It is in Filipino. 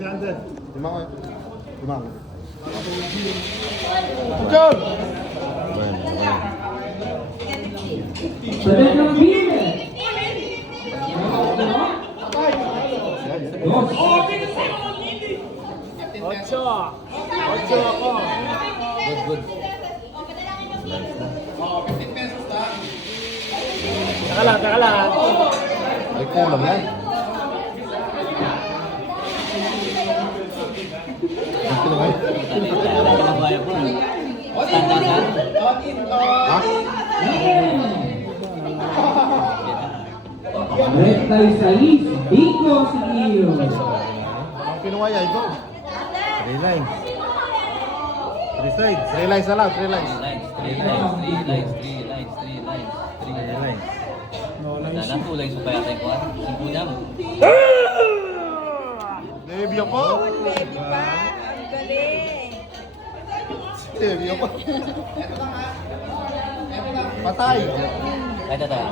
Limang. Limang. John! Ocho ako. Good. Taka lang. Ay, kulang yan. Salis, Biko Sigillo. Ang kinuha yan, ito. 3 lines. 3 sides. 3 lines na lang, 3 lines. 3 lines. Dalang tulay sa kaya tayo kuha. Simpo niya mo. Debut po. Pwede pa. Ang galing. Debut po. Patay. Ay, tata.